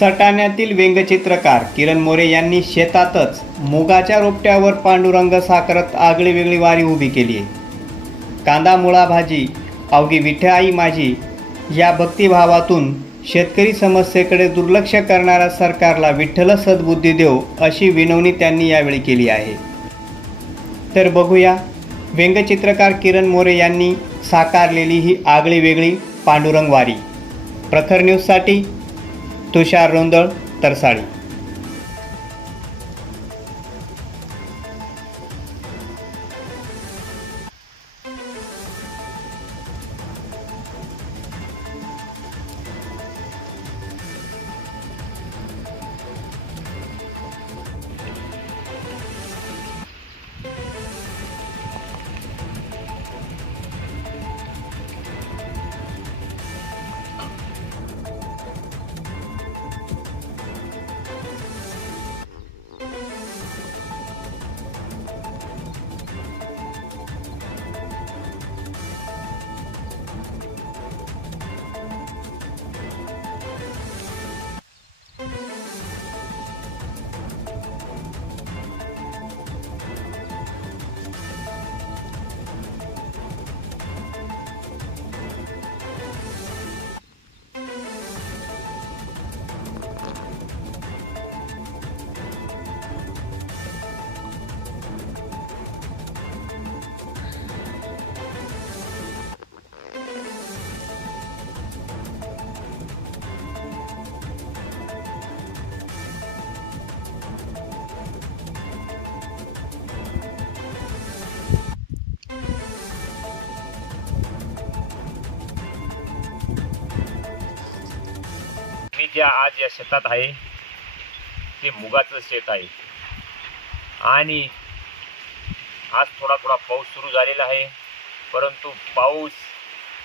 सटाण्यातील व्यंगचित्रकार किरण मोरे यांनी शेतातच मुगाच्या रोपट्यावर पांडुरंग साकारत आगळीवेगळी वारी उभी केली आहे। कांदा मुळा भाजी अवघी विठ्ठलाई माझी या भक्तिभावातून शेतकरी समस्येकडे दुर्लक्ष करणाऱ्या सरकारला विठ्ठल सद्बुद्धी देव अशी विनवणी त्यांनी यावेळी केली आहे। तर बघूया व्यंगचित्रकार किरण मोरे यांनी साकारलेली ही आगळीवेगळी पांडुरंग वारी। प्रखर न्यूजसाठी तुषार रोंदळ, तरसाळी। मी ज्या आज या शेतात आहे ते मुगाचं शेत आहे आणि आज थोडा पाऊस सुरू झालेला आहे, परंतु पाऊस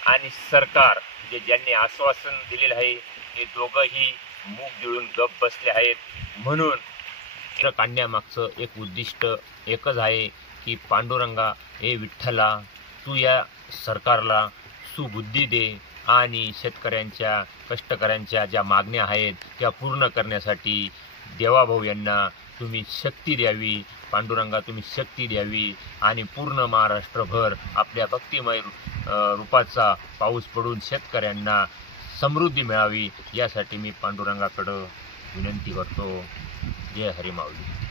आणि सरकार ज्यांनी आश्वासन दिलेलं आहे ते दोघंही मूग गिळून गप बसले आहेत। म्हणून चित्र काढण्यामागचं एक उद्दिष्ट एकच आहे की पांडुरंगा हे विठ्ठला तू या सरकारला सुबुद्धी दे आणि शेतकऱ्यांच्या कष्टकऱ्यांच्या ज्या मागण्या आहेत त्या पूर्ण करण्यासाठी देवाभाऊ यांना तुम्ही शक्ती द्यावी। पांडुरंगा तुम्ही शक्ती द्यावी आणि पूर्ण महाराष्ट्रभर आपल्या भक्तिमय रूपाचा पाऊस पडून शेतकऱ्यांना समृद्धी मिळावी यासाठी मी पांडुरंगाकडं विनंती करतो। जय हरी माऊली।